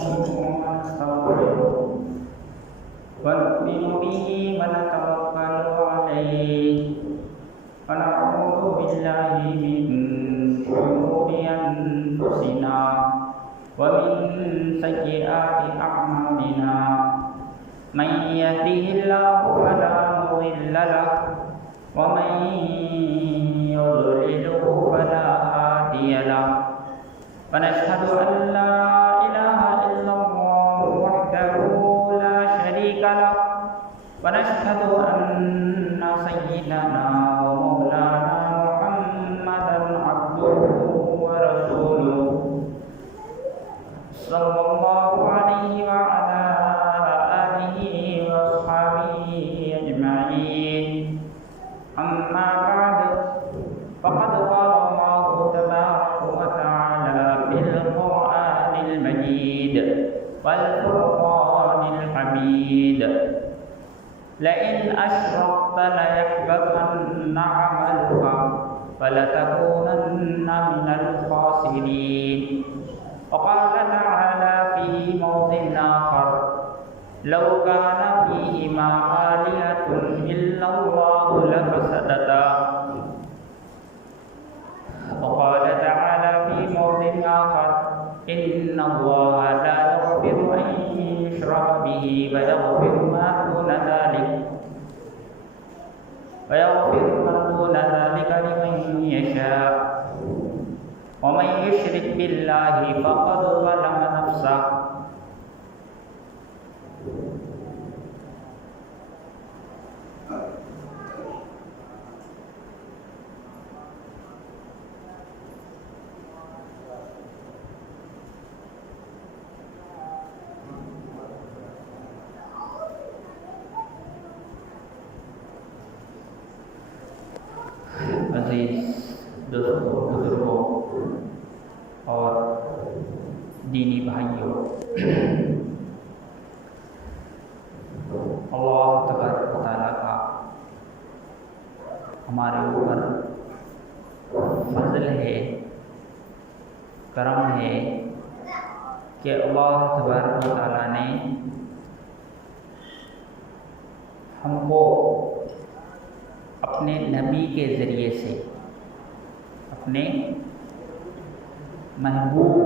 ونستغفره ونؤمن به ونتوكل عليه ونعوذ بالله من شرور أنفسنا ومن سيئات أعمالنا من يهده الله فلا مضل له ومن يضلله فلا هادي له ونشهد أن لا إله إلا الله وحده لا شريك له ونشهد أن سيدنا ومولانا محمدا عبده ورسوله صلى الله عليه وعلى آله وأصحابه أجمعين أما بعد فقد قال الله تبارك وتعالى في القرآن المجيد والفرقان الحميد لئن أشركت ليحبطن عملك ولتكونن من الخاسرين وقال تعالى في موضع آخر لو كان فيهما آلهة إلا الله لفسدتا وقال تعالى في موضع آخر إن الله لا يغفر أن يشرك به ويغفر ما دون ذلك لمن يشاء ومن يشرك بالله فقد ظلم نفسه عزیز دوستوں، بزرگوں اور دینی بھائیوں، اللہ تبارک و تعالیٰ کا ہمارے اوپر فضل ہے، کرم ہے کہ اللہ تبارک و تعالیٰ نے ہم کو اپنے نبی کے ذریعے سے، اپنے محبوب،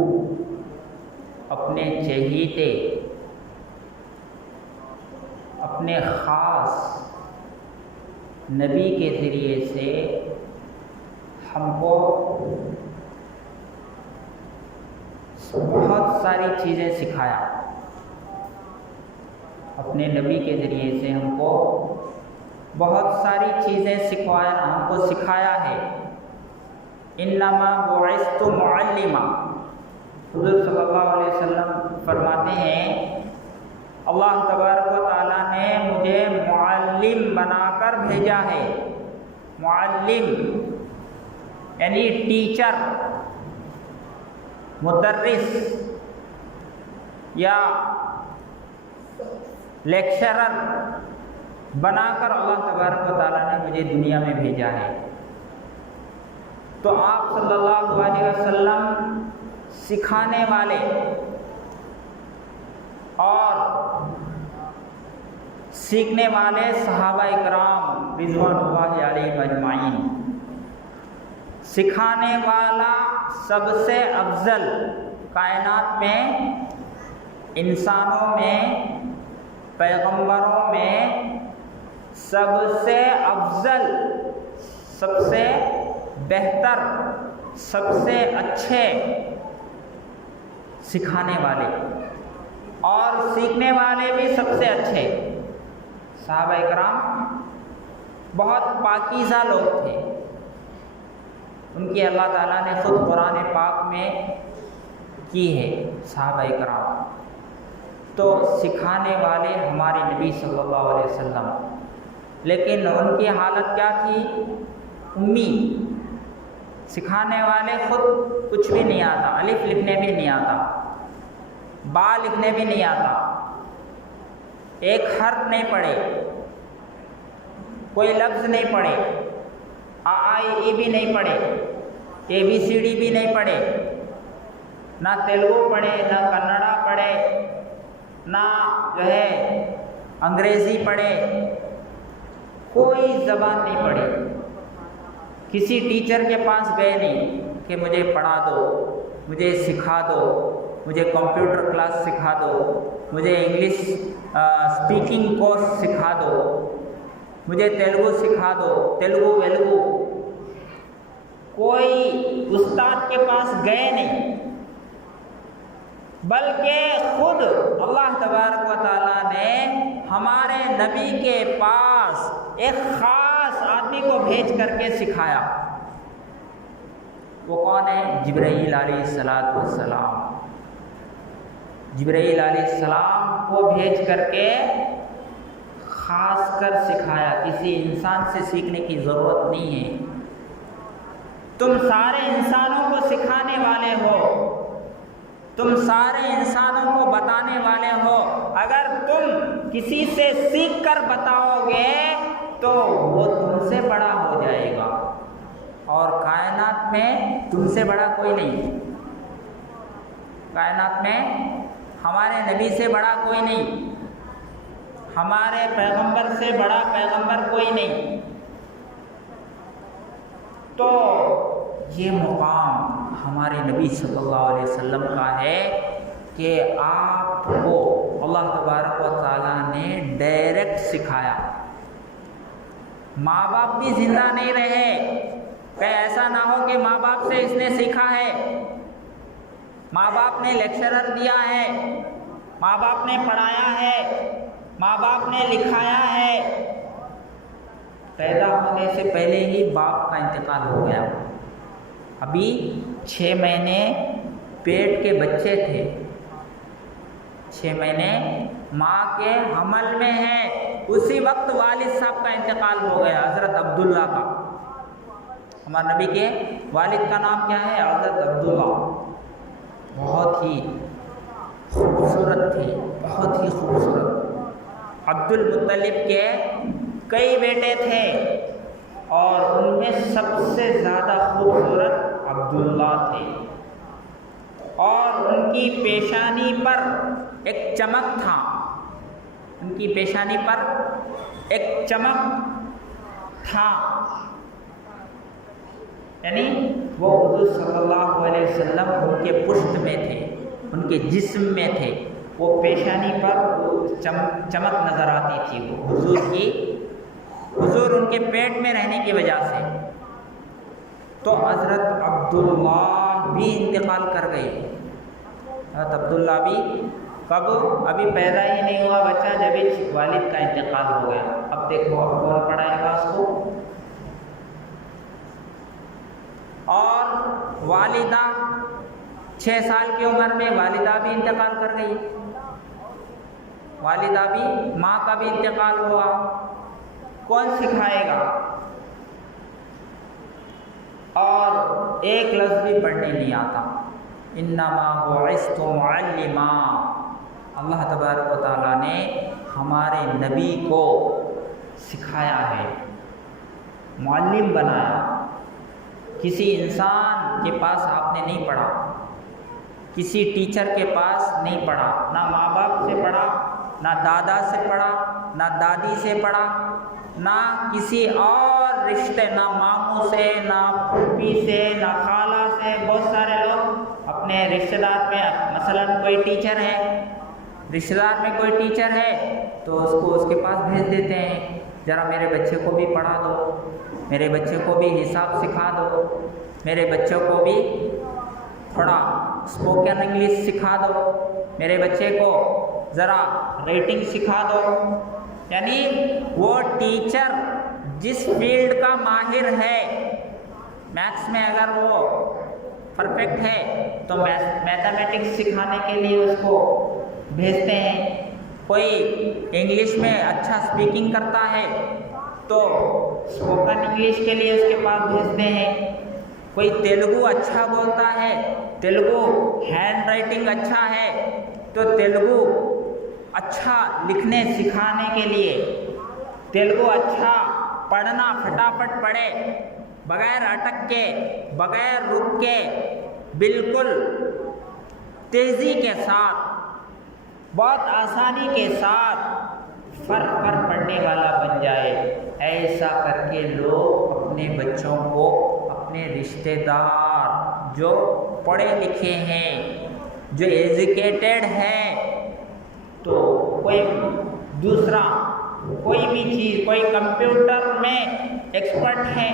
اپنے چہیتے، اپنے خاص نبی کے ذریعے سے ہم کو بہت ساری چیزیں سکھایا۔ اپنے نبی کے ذریعے سے ہم کو بہت ساری چیزیں ہم کو سکھایا ہے۔ انما بعثت معلما، حضور صلی اللہ علیہ وسلم فرماتے ہیں اللہ تبارک و تعالیٰ نے مجھے معلم بنا کر بھیجا ہے۔ معلم یعنی ٹیچر، مدرس یا لیکچرر بنا کر اللہ تبارک و تعالیٰ نے مجھے دنیا میں بھیجا ہے۔ تو آپ صلی اللہ علیہ وسلم سکھانے والے اور سیکھنے والے صحابہ اکرام رضوان اللہ علیہم اجمعین، سکھانے والا سب سے افضل، کائنات میں، انسانوں میں، پیغمبروں میں سب سے افضل، سب سے بہتر، سب سے اچھے سکھانے والے اور سیکھنے والے بھی سب سے اچھے صحابہ اکرام بہت پاکیزہ لوگ تھے۔ ان کی اللہ تعالیٰ نے خود قرآن پاک میں کی ہے صحابہ اکرام۔ تو سکھانے والے ہمارے نبی صلی اللہ علیہ وسلم، لیکن ان کی حالت کیا تھی؟ امی، سکھانے والے خود کچھ بھی نہیں آتا، الف لکھنے بھی نہیں آتا، با لکھنے بھی نہیں آتا، ایک حرف نہیں پڑھے، کوئی لفظ نہیں پڑھے، آ آئی ای بھی نہیں پڑھے، اے بی سی ڈی بھی نہیں پڑھے، نہ تیلگو پڑھے، نہ کنڑا پڑھے، نہ جو ہے انگریزی پڑھے، کوئی زبان نہیں پڑھی، کسی ٹیچر کے پاس گئے نہیں کہ مجھے پڑھا دو، مجھے سکھا دو، مجھے کمپیوٹر کلاس سکھا دو، مجھے انگلش اسپیکنگ کورس سکھا دو، مجھے تیلگو سکھا دو، تیلگو ویلگو، کوئی استاد کے پاس گئے نہیں، بلکہ خود اللہ تبارک و تعالیٰ نے ہمارے نبی کے پاس ایک خاص آدمی کو بھیج کر کے سکھایا۔ وہ کون ہے؟ جبرائیل علیہ السلام۔ جبرائیل علیہ السلام کو بھیج کر کے خاص کر سکھایا، کسی انسان سے سیکھنے کی ضرورت نہیں ہے، تم سارے انسانوں کو سکھانے والے ہو، تم سارے انسانوں کو بتانے والے ہو، اگر تم کسی سے سیکھ کر بتاؤ گے تو وہ تم سے بڑا ہو جائے گا، اور کائنات میں تم سے بڑا کوئی نہیں، کائنات میں ہمارے نبی سے بڑا کوئی نہیں، ہمارے پیغمبر سے بڑا پیغمبر کوئی نہیں۔ تو یہ مقام ہمارے نبی صلی اللہ علیہ وسلم کا ہے کہ آپ کو اللہ تبارک و تعالیٰ نے ڈائریکٹ سکھایا۔ ماں باپ بھی زندہ نہیں رہے، کہ ایسا نہ ہو کہ ماں باپ سے اس نے سیکھا ہے، ماں باپ نے لیکچرر دیا ہے، ماں باپ نے پڑھایا ہے، ماں باپ نے لکھایا ہے، پیدا ہونے سے پہلے ہی باپ کا انتقال ہو گیا، ابھی 6 مہینے پیٹ کے بچے تھے، 6 مہینے ماں کے حمل میں ہیں، اسی وقت والد صاحب کا انتقال ہو گیا، حضرت عبداللہ کا۔ ہمارے نبی کے والد کا نام کیا ہے؟ حضرت عبداللہ۔ بہت ہی خوبصورت تھے، بہت ہی خوبصورت۔ عبد المطلب کے کئی بیٹے تھے اور ان میں سب سے زیادہ خوبصورت عبداللہ تھے، اور ان کی پیشانی پر ایک چمک تھا، ان کی پیشانی پر ایک چمک تھا، یعنی وہ حضور صلی اللہ علیہ وسلم ان کے پشت میں تھے، ان کے جسم میں تھے، وہ پیشانی پر چمک نظر آتی تھی، وہ حضور ان کے پیٹ میں رہنے کی وجہ سے۔ تو حضرت عبداللہ بھی انتقال کر گئے، حضرت عبداللہ بھی کب؟ ابھی پیدا ہی نہیں ہوا بچہ، جب والد کا انتقال ہو گیا۔ اب دیکھو اب کون پڑھائے گا اس کو؟ اور والدہ 6 سال کی عمر میں والدہ بھی انتقال کر گئی، والدہ بھی، ماں کا بھی انتقال ہوا، کون سکھائے گا؟ اور ایک لفظ بھی پڑھنے نہیں آتا، انما بعثت معلما، اللہ تبارک و تعالیٰ نے ہمارے نبی کو سکھایا ہے، معلم بنایا۔ کسی انسان کے پاس آپ نے نہیں پڑھا، کسی ٹیچر کے پاس نہیں پڑھا، نہ ماں باپ سے پڑھا، نہ دادا سے پڑھا، نہ دادی سے پڑھا، نہ کسی اور رشتے، نہ ماموں سے، نہ پھوپھی سے، نہ خالہ سے۔ بہت سارے لوگ اپنے رشتے دار میں، مثلا کوئی ٹیچر ہے، رشتے دار میں کوئی ٹیچر ہے تو اس کو اس کے پاس بھیج دیتے ہیں، ذرا میرے بچے کو بھی پڑھا دو، میرے بچے کو بھی حساب سکھا دو، میرے بچوں کو بھی تھوڑا اسپوکن انگلش سکھا دو، میرے بچے کو ذرا ریٹنگ سکھا دو۔ یعنی وہ ٹیچر جس فیلڈ کا ماہر ہے، میتھس میں اگر وہ پرفیکٹ ہے تو میتھمیٹکس سکھانے کے لیے اس کو بھیجتے ہیں، کوئی انگلش میں اچھا اسپیکنگ کرتا ہے تو اسپوکن انگلش کے لیے اس کے پاس بھیجتے ہیں، کوئی تیلگو اچھا بولتا ہے، تیلگو ہینڈ رائٹنگ اچھا ہے تو تیلگو اچھا لکھنے سکھانے کے لیے، تیلگو اچھا پڑھنا پھٹافٹ پڑھے، بغیر اٹک کے، بغیر رک کے، بالکل تیزی کے ساتھ، بہت آسانی کے ساتھ فرق پڑنے والا بن جائے، ایسا کر کے لوگ اپنے بچوں کو، اپنے رشتہ دار جو پڑھے لکھے ہیں، جو ایجوکیٹڈ ہیں، تو کوئی دوسرا کوئی بھی چیز، کوئی کمپیوٹر میں ایکسپرٹ ہے،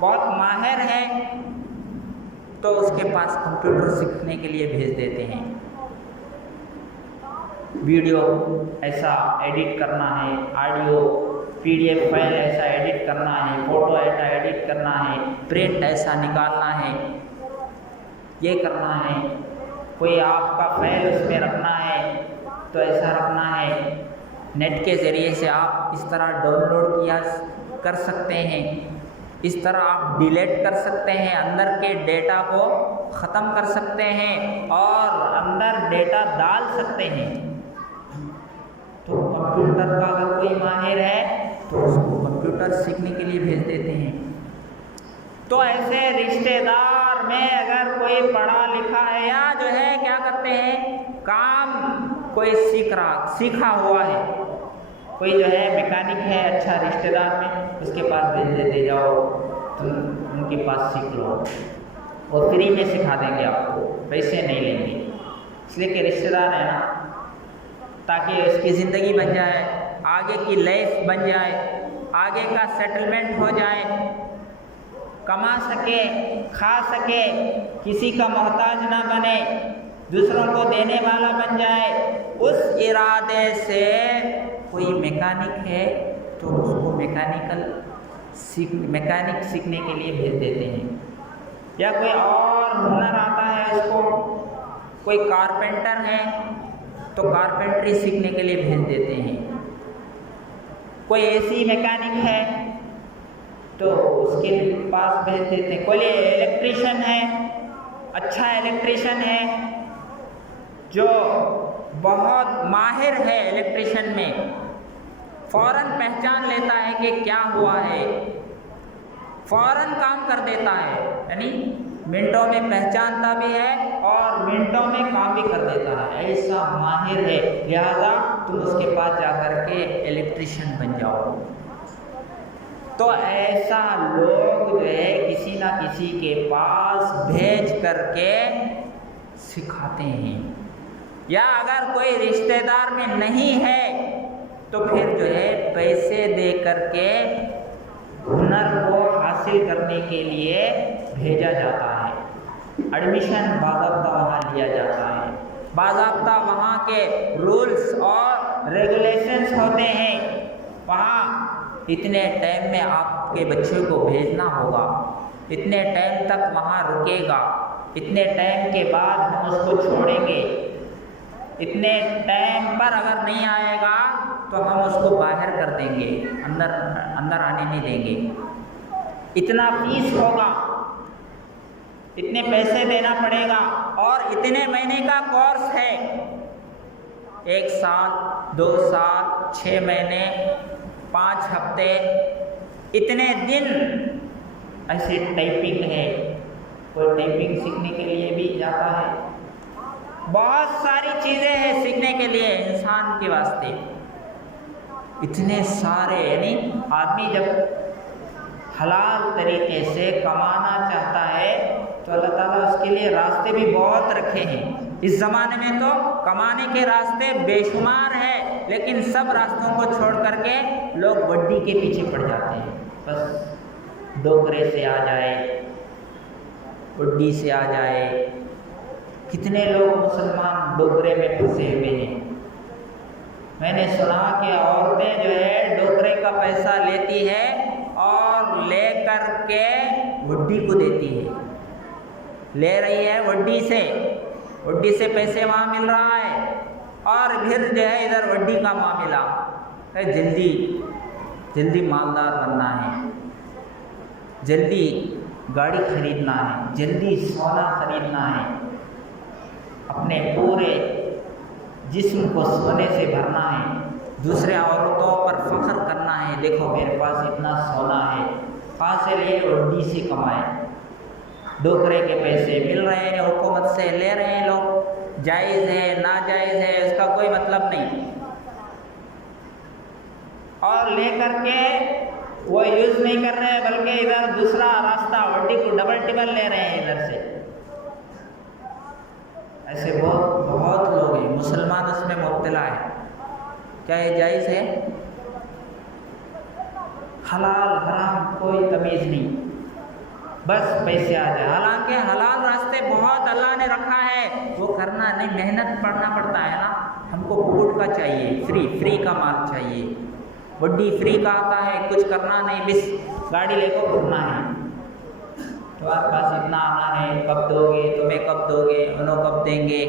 بہت ماہر ہے، تو اس کے پاس کمپیوٹر سیکھنے کے لیے بھیج دیتے ہیں۔ ویڈیو ایسا ایڈٹ کرنا ہے، آڈیو PDF فائل ایسا ایڈٹ کرنا ہے، فوٹو ایسا ایڈٹ کرنا ہے، پرنٹ ایسا نکالنا ہے، یہ کرنا ہے، کوئی آپ کا فائل اس میں رکھنا ہے تو ایسا رکھنا ہے، نیٹ کے ذریعے سے آپ اس طرح ڈاؤن لوڈ کیا کر سکتے ہیں، اس طرح آپ ڈیلیٹ کر سکتے ہیں، اندر کے ڈیٹا کو ختم کر سکتے ہیں اور اندر ڈیٹا ڈال سکتے ہیں۔ تو کمپیوٹر کا اگر کوئی ماہر ہے تو اس کو کمپیوٹر سیکھنے کے لیے بھیج دیتے ہیں۔ تو ایسے رشتہ دار میں اگر کوئی پڑھا لکھا ہے یا جو ہے کیا کرتے ہیں، کام کوئی سیکھا ہوا ہے، کوئی جو ہے میکینک ہے اچھا رشتہ دار میں، اس کے پاس بھیج دیتے، جاؤ تم ان کے پاس سیکھ لو، وہ فری میں سکھا دیں گے، آپ کو پیسے نہیں لیں گے، اس لیے کہ رشتہ دار ہے نا، تاکہ اس کی زندگی بن جائے، آگے کی لائف بن جائے، آگے کا سیٹلمنٹ ہو جائے، کما سکے، کھا سکے، کسی کا محتاج نہ بنے، دوسروں کو دینے والا بن جائے، اس ارادے سے کوئی میکینک ہے تو اس کو میکینک سیکھنے کے لیے بھیج دیتے ہیں، یا کوئی اور ہنر آتا ہے اس کو، کوئی کارپینٹر ہے تو کارپینٹری سیکھنے کے لیے بھیج دیتے ہیں، کوئی AC میکینک ہے تو اس کے پاس بھیج دیتے ہیں، کوئی الیکٹریشین ہے، اچھا الیکٹریشین ہے جو بہت ماہر ہے الیکٹریشین میں، فوراً پہچان لیتا ہے کہ کیا ہوا ہے، فوراً کام کر دیتا ہے، یعنی منٹوں میں پہچانتا بھی ہے اور منٹوں میں کام بھی کر دیتا ہے، ایسا ماہر ہے، لہذا تم اس کے پاس جا کر کے الیکٹریشین بن جاؤ۔ تو ایسا لوگ جو ہے کسی نہ کسی کے پاس بھیج کر کے سکھاتے ہیں، یا اگر کوئی رشتہ دار میں نہیں ہے تو پھر جو ہے پیسے دے کر کے ہنر کو حاصل کرنے کے لیے بھیجا جاتا ہے، ایڈمیشن باضابطہ وہاں لیا جاتا ہے، باضابطہ وہاں کے رولز اور ریگولیشنز ہوتے ہیں، وہاں اتنے ٹائم میں آپ کے بچے کو بھیجنا ہوگا، اتنے ٹائم تک وہاں رکے گا، اتنے ٹائم کے بعد ہم اس کو چھوڑیں گے، اتنے ٹائم پر اگر نہیں آئے گا تو ہم اس کو باہر کر دیں گے، اندر آنے نہیں دیں گے، اتنا فیس ہوگا، اتنے پیسے دینا پڑے گا، اور اتنے مہینے کا کورس ہے، 1 سال 2 سال 6 مہینے 5 ہفتے، اتنے دن، ایسے ٹائپنگ ہے، کوئی ٹائپنگ سیکھنے کے لیے بھی جاتا ہے، بہت ساری چیزیں ہیں سیکھنے کے لیے انسان کے واسطے، اتنے سارے، یعنی آدمی جب حلال طریقے سے کمانا چاہتا ہے تو اللہ تعالیٰ اس کے لیے راستے بھی بہت رکھے ہیں۔ اس زمانے میں تو کمانے کے راستے بے شمار ہیں، لیکن سب راستوں کو چھوڑ کر کے لوگ وڈی کے پیچھے پڑ جاتے ہیں، بس ڈوکرے سے آ جائے، وڈی سے آ جائے، کتنے لوگ مسلمان ڈوکرے میں پھنسے ہوئے ہیں۔ میں نے سنا کہ عورتیں جو ہے ڈوکرے کا پیسہ لیتی ہے اور لے کر کے وڈی کو دیتی ہے، لے رہی ہے وڈی سے پیسے وہاں مل رہا ہے، اور پھر جو ہے ادھر وڈی کا معاملہ ہے، جلدی مالدار بننا ہے، جلدی گاڑی خریدنا ہے، جلدی سونا خریدنا ہے، اپنے پورے جسم کو سونے سے بھرنا ہے، دوسرے عورتوں پر فخر کرنا ہے، دیکھو میرے پاس اتنا سونا ہے، کہاں سے لے؟ وڈی سے کمائے، ڈوکرے کے پیسے مل رہے ہیں حکومت سے، لے رہے ہیں لوگ، جائز ہے ناجائز ہے اس کا کوئی مطلب نہیں، اور لے کر کے وہ یوز نہیں کر رہے بلکہ ادھر دوسرا راستہ وڈی کو ڈبل ٹبل لے رہے ہیں ادھر سے۔ ایسے بہت لوگ ہیں، مسلمان اس میں مبتلا ہے۔ کیا یہ جائز ہے؟ حلال حرام کوئی تمیز نہیں، بس پیسے آ جائے۔ حالانکہ حلال راستے بہت اللہ نے رکھا ہے، وہ کرنا نہیں، محنت پڑنا پڑتا ہے نا۔ ہم کو فوڈ کا چاہیے، فری کا مال چاہیے، وڈی فری کا آتا ہے، کچھ کرنا نہیں، بس گاڑی لے کو گھومنا ہے۔ تمہارے پاس اتنا آنا ہے، کب دو گے، تمہیں کب دو گے، انہوں کب دیں گے۔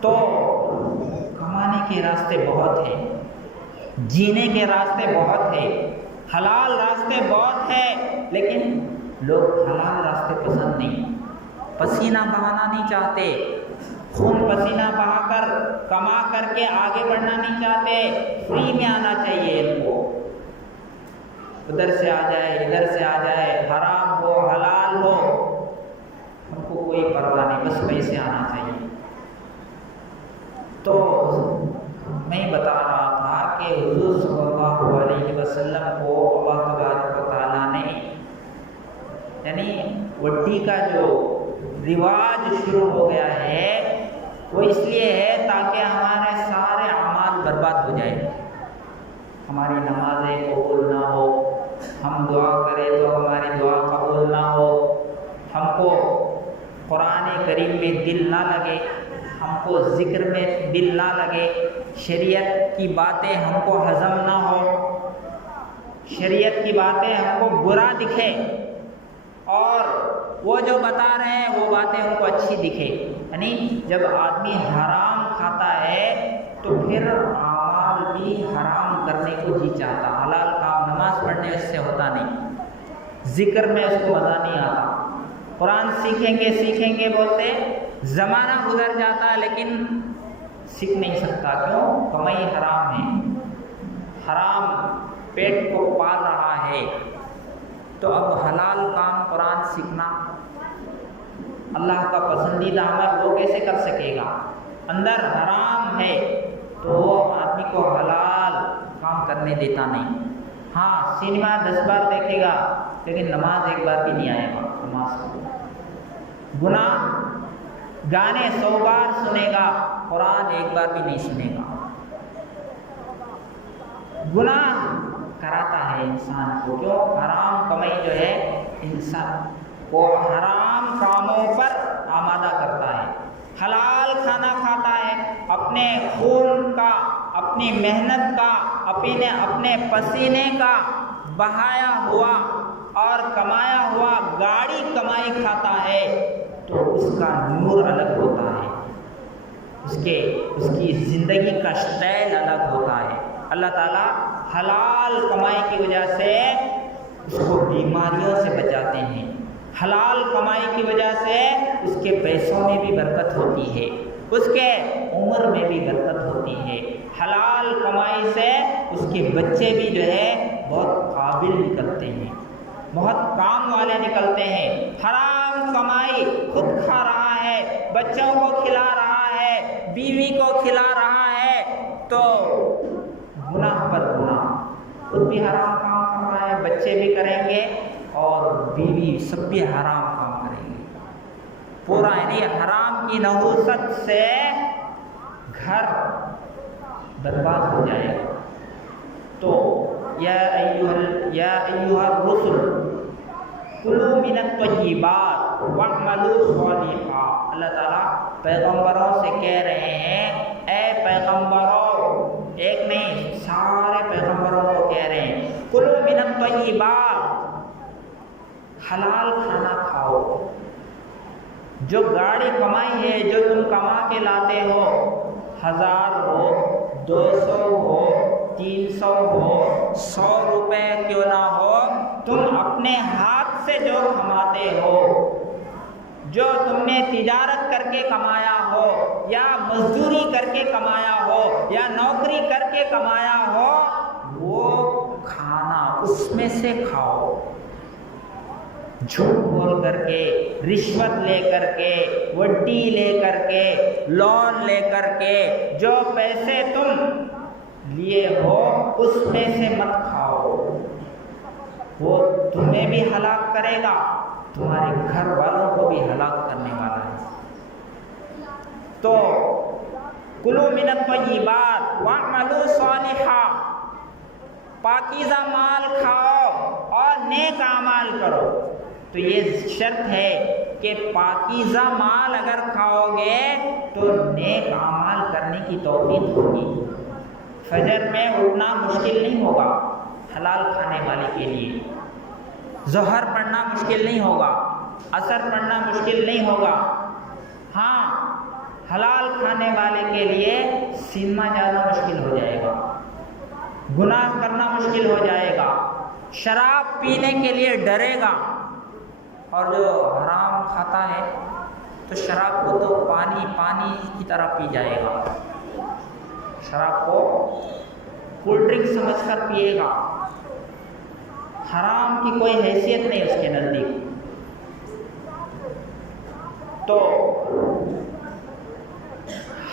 تو کمانے کے راستے بہت ہیں، جینے کے راستے بہت ہیں، حلال راستے بہت ہیں، لیکن لوگ حلال راستے پسند نہیں، پسینہ بہانا نہیں چاہتے، خون پسینہ بہا کر کما کر کے آگے بڑھنا نہیں چاہتے، فری میں آنا چاہیے ان کو، ادھر سے آ جائے ادھر سے آ جائے، حرام ہو حلال ہو ہم کو کوئی پرواہ نہیں، بس پیسے آنا چاہیے۔ تو میں بتا رہا تھا کہ حضور صلی اللہ علیہ وسلم کو اللہ تبارک و تعالیٰ نے یعنی وڈی کا جو رواج شروع ہو گیا ہے وہ اس لیے ہے تاکہ ہمارے سارے اعمال برباد ہو جائے، ہماری نمازیں قبول نہ ہو، ہم دعا کریں تو ہماری دعا قبول نہ ہو، ہم کو قرآن کریم میں دل نہ لگے، ہم کو ذکر میں دل نہ لگے، شریعت کی باتیں ہم کو ہضم نہ ہو، شریعت کی باتیں ہم کو برا دکھے، اور وہ جو بتا رہے ہیں وہ باتیں ان کو اچھی دکھے۔ یعنی جب آدمی حرام کھاتا ہے تو پھر اعمال بھی حرام کرنے کو جی چاہتا، حلال کام نماز پڑھنے اس سے ہوتا نہیں، ذکر میں اس کو مزہ نہیں آتا، قرآن سیکھیں گے بولتے زمانہ گزر جاتا ہے لیکن سیکھ نہیں سکتا، کیوں؟ کمائی حرام ہے، حرام پیٹ کو پال رہا ہے۔ تو اب حلال کام قرآن سیکھنا، اللہ کا پسندیدہ عمل وہ کیسے کر سکے گا؟ اندر حرام ہے تو وہ آدمی کو حلال کام کرنے دیتا نہیں۔ ہاں سنیما 10 بار دیکھے گا لیکن نماز ایک بار بھی نہیں آئے گا، نماز کو گناہ گانے 100 بار سنے گا، قرآن ایک بار بھی نہیں سنے گا۔ گناہ کراتا ہے انسان کو، کیوں؟ حرام کمائی جو ہے انسان کو حرام کاموں پر آمادہ کرتا ہے، حلال کھانا کھاتا ہے، اپنے خون کا، اپنی محنت کا، اپنے پسینے کا بہایا ہوا اور کمایا ہوا گاڑی کمائی کھاتا ہے تو اس کا نور الگ ہوتا ہے، اس کی زندگی کا سٹائل الگ ہوتا ہے۔ اللہ تعالیٰ حلال کمائی کی وجہ سے اس کو بیماریوں سے بچاتے ہیں، حلال کمائی کی وجہ سے اس کے پیسوں میں بھی برکت ہوتی ہے، اس کے عمر میں بھی برکت ہوتی ہے، حلال کمائی سے اس کے بچے بھی جو ہے بہت قابل نکلتے ہیں، بہت کام والے نکلتے ہیں۔ حرام کمائی خود کھا رہا ہے، بچوں کو کھلا رہا ہے، بیوی کو کھلا رہا ہے، تو گناہ پر گناہ، خود بھی حرام کام کر رہا ہے، بچے بھی کریں گے اور بیوی سب بھی حرام کام کریں گے، پورا یعنی حرام کی نحوست سے گھر برباد ہو جائے گا۔ تو یا ایھا الرسل کلوا من الطیبات واعملوا صالحا، اللہ تعالیٰ پیغمبروں سے کہہ رہے ہیں اے پیغمبروں، ایک نہیں سارے پیغمبروں کو کہہ رہے ہیں کلوا من الطیبات، حلال کھانا کھاؤ، جو گاڑی کمائی ہے جو تم کما کے لاتے ہو، 1000 ہو 200 ہو 300 ہو 100 روپے کیوں نہ ہو، تم اپنے ہاتھ سے جو کماتے ہو، جو تم نے تجارت کر کے کمایا ہو یا مزدوری کر کے کمایا ہو یا نوکری کر کے کمایا ہو، وہ کھانا اس میں سے کھاؤ، جھوٹ بول کر کے، رشوت لے کر کے، وڈی لے کر کے، لون لے کر کے جو پیسے تم لیے ہو اس میں سے مت کھاؤ، وہ تمہیں بھی ہلاک کرے گا، تمہارے گھر والوں کو بھی ہلاک کرنے والا ہے۔ تو کلوا من الطیبات واعملوا صالحا، پاکیزہ مال کھاؤ اور نیک اعمال کرو۔ تو یہ شرط ہے کہ پاکیزہ مال اگر کھاؤ گے تو نیک اعمال کرنے کی توفیق ہوگی۔ فجر میں اٹھنا مشکل نہیں ہوگا حلال کھانے والے کے لیے، ظہر پڑھنا مشکل نہیں ہوگا، عصر پڑھنا مشکل نہیں ہوگا۔ ہاں، حلال کھانے والے کے لیے سینما جانا مشکل ہو جائے گا، گناہ کرنا مشکل ہو جائے گا، شراب پینے کے لیے ڈرے گا۔ اور جو حرام کھاتا ہے تو شراب کو تو پانی کی طرح پی جائے گا، شراب کو کولڈ ڈرنک سمجھ کر پیے گا، حرام کی کوئی حیثیت نہیں اس کے نزدیک۔ تو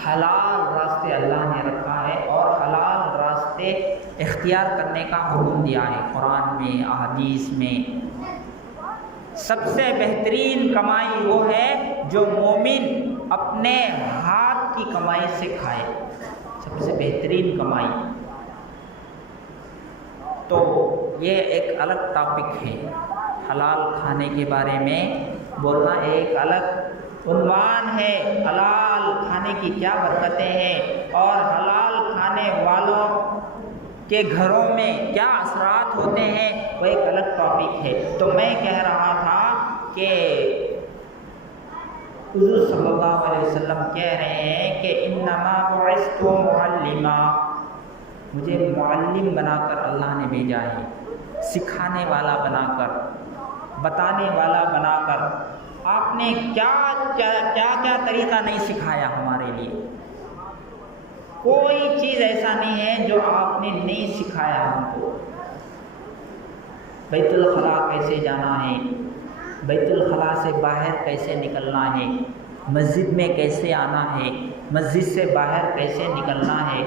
حلال راستے اللہ نے رکھا ہے اور حلال راستے اختیار کرنے کا حکم دیا ہے قرآن میں، احادیث میں۔ سب سے بہترین کمائی وہ ہے جو مومن اپنے ہاتھ کی کمائی سے کھائے، سب سے بہترین کمائی۔ تو یہ ایک الگ ٹاپک ہے، حلال کھانے کے بارے میں بولنا ایک الگ عنوان ہے۔ حلال کھانے کی کیا برکتیں ہیں اور حلال کھانے والوں کے گھروں میں کیا اثرات ہوتے ہیں، وہ ایک الگ ٹاپک ہے۔ تو میں کہہ رہا تھا کہ حضور صلی اللہ علیہ وسلم کہہ رہے ہیں کہ انما بعثت معلما، مجھے معلم بنا کر اللہ نے بھیجا ہے، سکھانے والا بنا کر، بتانے والا بنا کر۔ آپ نے کیا طریقہ نہیں سکھایا ہمارے لیے، کوئی چیز ایسا نہیں ہے جو آپ نے نہیں سکھایا ہم کو۔ بیت الخلاء کیسے جانا ہے، بیت الخلاء سے باہر کیسے نکلنا ہے، مسجد میں کیسے آنا ہے، مسجد سے باہر کیسے نکلنا ہے،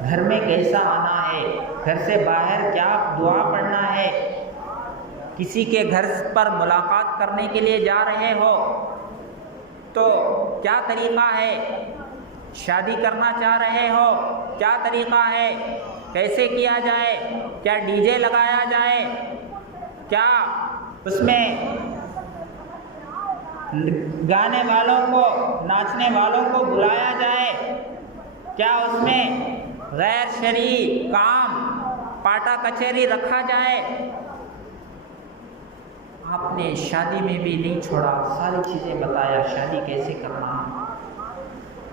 گھر میں کیسا آنا ہے، گھر سے باہر کیا دعا پڑھنا ہے، کسی کے گھر پر ملاقات کرنے کے لیے جا رہے ہو تو کیا طریقہ ہے، شادی کرنا چاہ رہے ہو کیا طریقہ ہے، کیسے کیا جائے، کیا ڈی جے لگایا جائے، کیا اس میں گانے والوں کو، ناچنے والوں کو بلایا جائے، کیا اس میں غیر شرعی کام، پاٹا کچہری رکھا جائے۔ آپ نے شادی میں بھی نہیں چھوڑا، ساری چیزیں بتایا شادی کیسے کرنا ہے،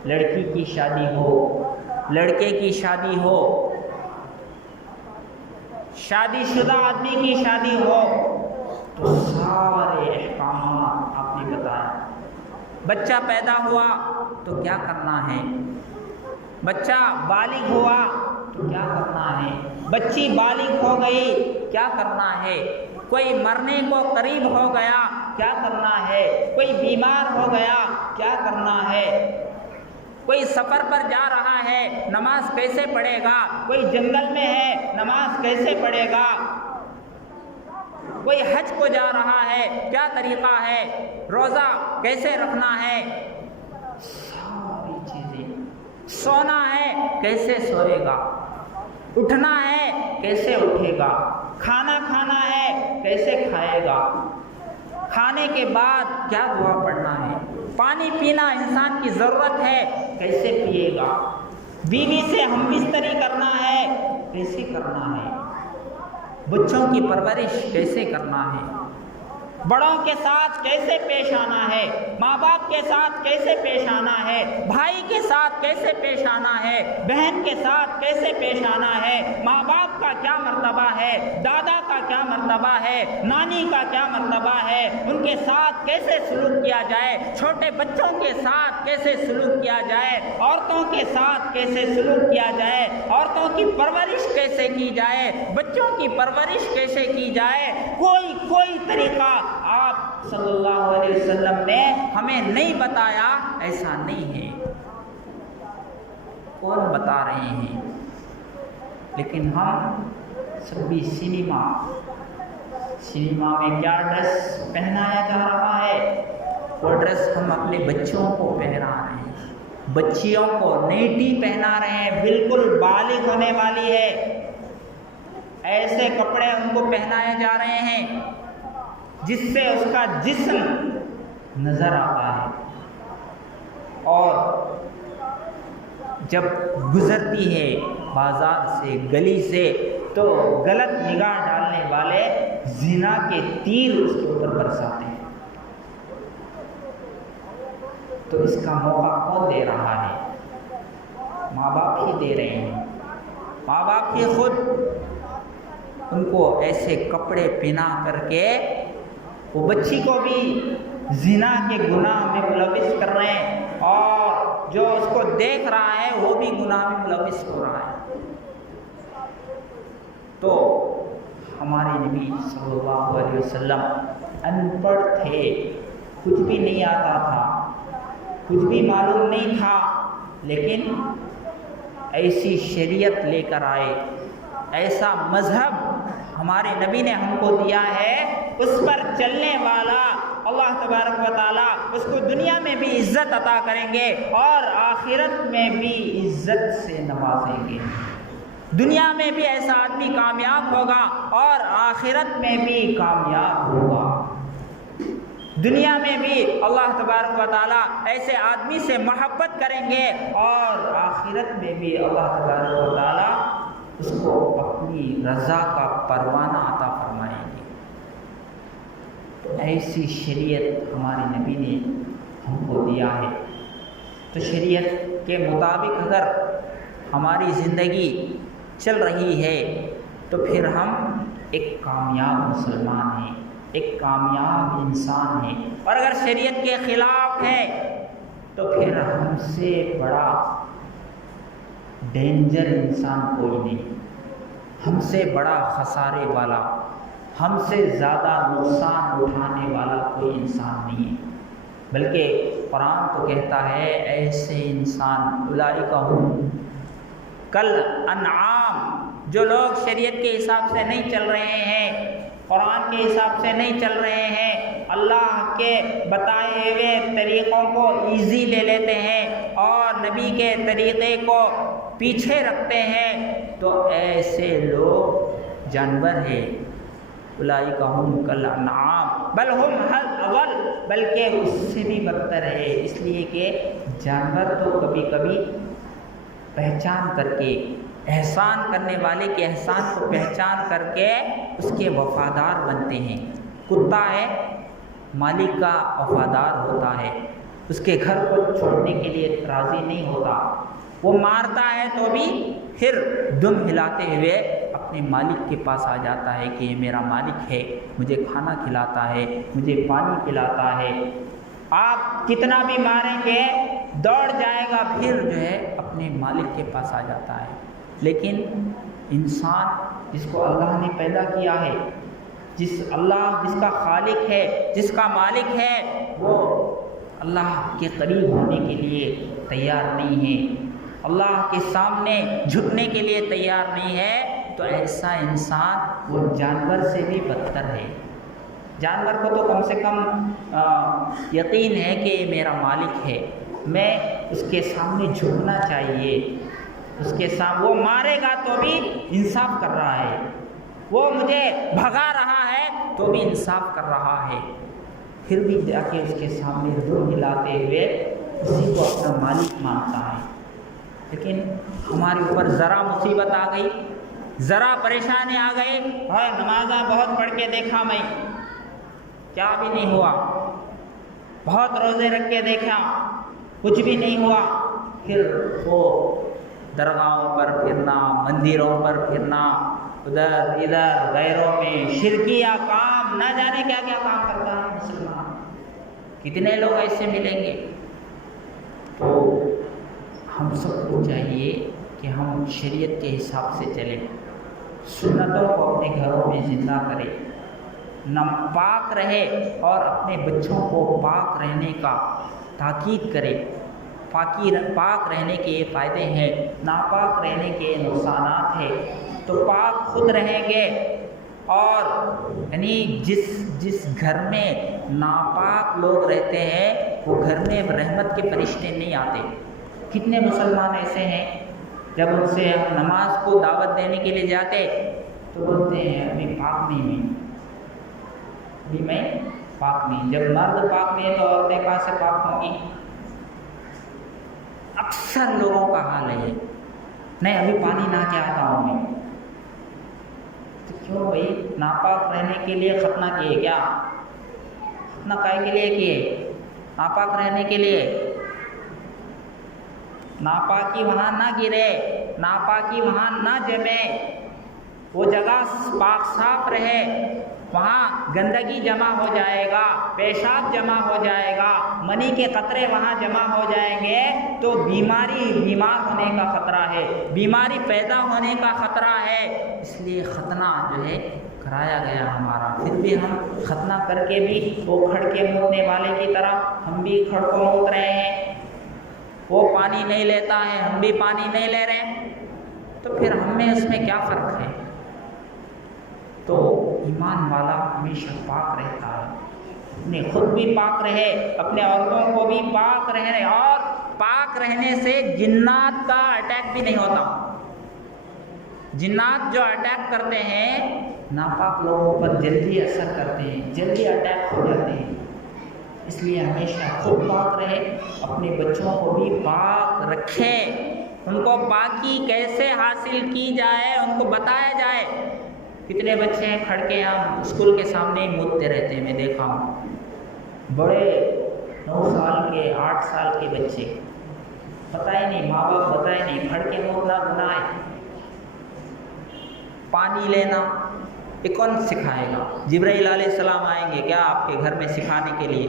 لڑکی کی شادی ہو، لڑکے کی شادی ہو، شادی شدہ آدمی کی شادی ہو، تو سارے احکامات آپ نے بتایا۔ بچہ پیدا ہوا تو کیا کرنا ہے، بچہ بالغ ہوا تو کیا کرنا ہے، بچی بالغ ہو گئی کیا کرنا ہے، کوئی مرنے کو قریب ہو گیا کیا کرنا ہے، کوئی بیمار ہو گیا کیا کرنا ہے، کوئی سفر پر جا رہا ہے نماز کیسے پڑھے گا، کوئی جنگل میں ہے نماز کیسے پڑھے گا، کوئی حج کو جا رہا ہے کیا طریقہ ہے، روزہ کیسے رکھنا ہے، ساری چیزیں۔ سونا ہے کیسے سوئے گا، اٹھنا ہے کیسے اٹھے گا، کھانا کھانا ہے کیسے کھائے گا، کھانے کے بعد کیا دعا پڑھنا ہے، پانی پینا انسان کی ضرورت ہے کیسے پیے گا، بیوی سے ہم بستری کرنا ہے کیسے کرنا ہے، بچوں کی پرورش کیسے کرنا ہے، بڑوں کے ساتھ کیسے پیش آنا ہے، ماں باپ کے ساتھ کیسے پیش آنا ہے، بھائی کے ساتھ کیسے پیش آنا ہے، بہن کے ساتھ کیسے پیش آنا ہے، ماں باپ کا کیا مرتبہ ہے، دادا کا کیا مرتبہ ہے، نانی کا کیا مرتبہ ہے، ان کے ساتھ کیسے سلوک کیا جائے، چھوٹے بچوں کے ساتھ کیسے سلوک کیا جائے، عورتوں کے ساتھ کیسے سلوک کیا جائے، عورتوں کی پرورش کیسے کی جائے، بچوں کی پرورش کیسے کی جائے، کوئی طریقہ آپ صلی اللہ علیہ وسلم نے ہمیں نہیں بتایا، ایسا نہیں ہے۔ کون بتا رہے ہیں؟ لیکن ہم سب بھی سنیما میں کیا ڈریس پہنایا جا رہا ہے، وہ ڈریس ہم اپنے بچوں کو پہنا رہے ہیں، بچیوں کو نیٹی پہنا رہے ہیں، بالکل بالغ ہونے والی ہے، ایسے کپڑے ان کو پہنائے جا رہے ہیں جس سے اس کا جسم نظر آتا ہے، اور جب گزرتی ہے بازار سے، گلی سے، تو غلط نگاہ ڈالنے والے زنا کے تیر اس کے اوپر برساتے ہیں۔ تو اس کا موقع کون دے رہا ہے؟ ماں باپ ہی دے رہے ہیں۔ ماں باپ ہی خود ان کو ایسے کپڑے پہنا کر کے وہ بچی کو بھی زنا کے گناہ میں ملوث کر رہے ہیں، اور جو اس کو دیکھ رہا ہے وہ بھی گناہ میں ملوث ہو رہا ہے۔ تو ہمارے نبی صلی اللہ علیہ وسلم ان پڑھ تھے، کچھ بھی نہیں آتا تھا، کچھ بھی معلوم نہیں تھا، لیکن ایسی شریعت لے کر آئے، ایسا مذہب ہمارے نبی نے ہم کو دیا ہے، اس پر چلنے والا اللہ تبارک و تعالیٰ اس کو دنیا میں بھی عزت عطا کریں گے اور آخرت میں بھی عزت سے نوازیں گے۔ دنیا میں بھی ایسا آدمی کامیاب ہوگا اور آخرت میں بھی کامیاب ہوگا۔ دنیا میں بھی اللہ تبارک و تعالیٰ ایسے آدمی سے محبت کریں گے اور آخرت میں بھی اللہ تبارک و تعالیٰ اس کو اپنی رضا کا پروانہ عطا فرمائیں گے۔ ایسی شریعت ہمارے نبی نے ہم کو دیا ہے، تو شریعت کے مطابق اگر ہماری زندگی چل رہی ہے تو پھر ہم ایک کامیاب مسلمان ہیں، ایک کامیاب انسان ہیں، اور اگر شریعت کے خلاف ہے تو پھر ہم سے بڑا ڈینجر انسان کوئی نہیں، ہم سے بڑا خسارے والا، ہم سے زیادہ نقصان اٹھانے والا کوئی انسان نہیں ہے۔ بلکہ قرآن تو کہتا ہے ایسے انسان اولئک ہم کل انعام، جو لوگ شریعت کے حساب سے نہیں چل رہے ہیں، قرآن کے حساب سے نہیں چل رہے ہیں، اللہ کے بتائے ہوئے طریقوں کو ایزی لے لیتے ہیں اور نبی کے طریقے کو پیچھے رکھتے ہیں، تو ایسے لوگ جانور ہیں۔ اولئک ہم کل انعام بل ہم اضل، بلکہ اس سے بھی بدتر ہے، اس لیے کہ جانور تو کبھی کبھی پہچان کر کے، احسان کرنے والے کے احسان کو پہچان کر کے اس کے وفادار بنتے ہیں۔ کتا ہے، مالک کا وفادار ہوتا ہے، اس کے گھر کو چھوڑنے کے لیے راضی نہیں ہوتا، وہ مارتا ہے تو بھی پھر دم ہلاتے ہوئے اپنے مالک کے پاس آ جاتا ہے کہ یہ میرا مالک ہے، مجھے کھانا کھلاتا ہے، مجھے پانی پلاتا ہے۔ آپ کتنا بھی ماریں گے دوڑ جائے گا، پھر جو ہے اپنے مالک کے پاس آ جاتا ہے۔ لیکن انسان جس کو اللہ نے پیدا کیا ہے، جس کا خالق ہے، جس کا مالک ہے، وہ اللہ کے قریب ہونے کے لیے تیار نہیں ہے، اللہ کے سامنے جھکنے کے لیے تیار نہیں ہے، تو ایسا انسان وہ جانور سے بھی بدتر ہے۔ جانور کو تو کم سے کم یقین ہے کہ یہ میرا مالک ہے، میں اس کے سامنے جھکنا چاہیے، اس کے سامنے وہ مارے گا تو بھی انصاف کر رہا ہے، وہ مجھے بھگا رہا ہے تو بھی انصاف کر رہا ہے، پھر بھی جا کے اس کے سامنے دم ہلاتے ہوئے اسی کو اپنا مالک مانتا ہے۔ لیکن ہمارے اوپر ذرا مصیبت آ گئی، ذرا پریشانی آ گئی، اور نمازاں بہت پڑھ کے دیکھا میں، کیا بھی نہیں ہوا، بہت روزے رکھ کے دیکھا، کچھ بھی نہیں ہوا، پھر وہ درگاہوں پر پھرنا، مندروں پر پھرنا، ادھر ادھر غیروں میں شرکیہ کام، نہ جانے کیا کیا کام کرتا ہے مسلمان۔ کتنے لوگ ایسے ملیں گے؟ تو ہم سب کو چاہیے کہ ہم شریعت کے حساب سے چلیں، سنتوں کو اپنے گھروں میں زندہ کریں، پاک رہے اور اپنے بچوں کو پاک رہنے کا تاکید کرے۔ پاک رہنے کے یہ فائدے ہیں، ناپاک رہنے کے نقصانات ہیں۔ تو پاک خود رہیں گے، اور یعنی جس گھر میں ناپاک لوگ رہتے ہیں وہ گھر میں رحمت کے فرشتے نہیں آتے۔ کتنے مسلمان ایسے ہیں جب ان سے ہم نماز کو دعوت دینے کے لیے جاتے تو بولتے ہیں ابھی پاک نہیں میں، ابھی میں پاک نہیں۔ جب مرد پاک نہیں ہے تو عورتیں کہاں سے پاک ہوں گی؟ اکثر لوگوں کا حال ہے نہیں ابھی پانی نہ کے آتا ہوں میں۔ تو کیوں بھائی؟ ناپاک رہنے کے لیے ختنہ کیے کیا؟ ختنہ کائے کے لیے کیے؟ ناپاک رہنے کے لیے۔ ناپاکی وہاں نہ گرے، ناپاکی وہاں نہ جمے، وہ جگہ پاک صاف رہے۔ وہاں گندگی جمع ہو جائے گا، پیشاب جمع ہو جائے گا، منی کے قطرے وہاں جمع ہو جائیں گے تو بیمار ہونے کا خطرہ ہے، بیماری پیدا ہونے کا خطرہ ہے۔ اس لیے ختنہ جو ہے کرایا گیا ہمارا۔ پھر بھی ہم ختنہ کر کے بھی وہ کھڑ کے موتنے والے کی طرح ہم بھی کھڑ کو موت رہے ہیں۔ وہ پانی نہیں لیتا ہے، ہم بھی پانی نہیں لے رہے، تو پھر ہم میں اس میں کیا فرق ہے؟ تو ایمان والا ہمیشہ پاک رہتا ہے، اپنے خود بھی پاک رہے، اپنے عورتوں کو بھی پاک رہے، اور پاک رہنے سے جنات کا اٹیک بھی نہیں ہوتا۔ جنات جو اٹیک کرتے ہیں ناپاک لوگوں پر جلدی اثر کرتے ہیں، جلدی اٹیک ہو جاتے ہیں۔ اس لیے ہمیشہ خود پاک رہے، اپنے بچوں کو بھی پاک رکھے، ان کو پاکی کیسے حاصل کی جائے ان کو بتایا جائے۔ کتنے بچے ہیں کھڑ کے ہم اسکول کے سامنے ہی مودتے رہتے ہیں، میں دیکھا ہوں، بڑے 9 سال کے 8 سال کے بچے، پتہ ہی نہیں، ماں باپ بتائے نہیں، کھڑ کے مودنا گناہ ہے۔ پانی لینا یہ کون سکھائے گا؟ جبرائیل علیہ السلام آئیں گے کیا آپ کے گھر میں سکھانے کے لیے؟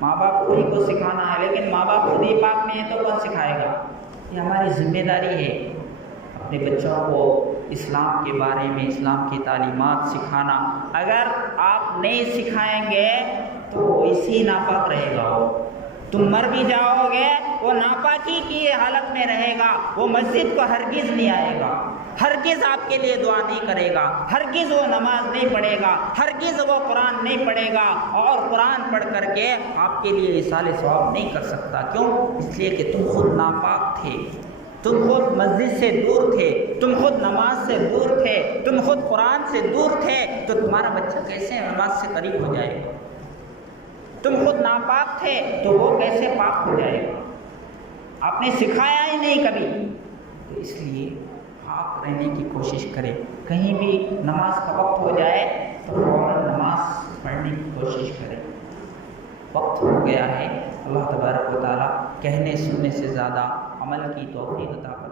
ماں باپ خود ہی کو سکھانا ہے، لیکن ماں باپ خود ہی پاک نہیں ہے تو کون سکھائے گا؟ یہ ہماری ذمہ داری ہے اپنے بچوں کو اسلام کے بارے میں، اسلام کی تعلیمات سکھانا۔ اگر آپ نہیں سکھائیں گے تو اسی ناپاک رہے گا، تم مر بھی جاؤ گے وہ ناپاکی کی حالت میں رہے گا، وہ مسجد کو ہرگز نہیں آئے گا، ہرگز آپ کے لیے دعا نہیں کرے گا، ہرگز وہ نماز نہیں پڑھے گا، ہرگز وہ قرآن نہیں پڑھے گا، اور قرآن پڑھ کر کے آپ کے لیے ایصال ثواب نہیں کر سکتا۔ کیوں؟ اس لیے کہ تم خود ناپاک تھے، تم خود مسجد سے دور تھے، تم خود نماز سے دور تھے، تم خود قرآن سے دور تھے، تو تمہارا بچہ کیسے نماز سے قریب ہو جائے گا؟ تم خود ناپاک تھے تو وہ کیسے پاک ہو جائے گا؟ آپ نے سکھایا ہی نہیں کبھی۔ تو اس لیے پاک رہنے کی کوشش کرے، کہیں بھی نماز کا وقت ہو جائے تو فوراً نماز پڑھنے کی کوشش کرے۔ وقت ہو گیا ہے، اللہ تبارک و تعالیٰ کہنے سننے سے زیادہ عمل کی توفیق عطا فرمائے۔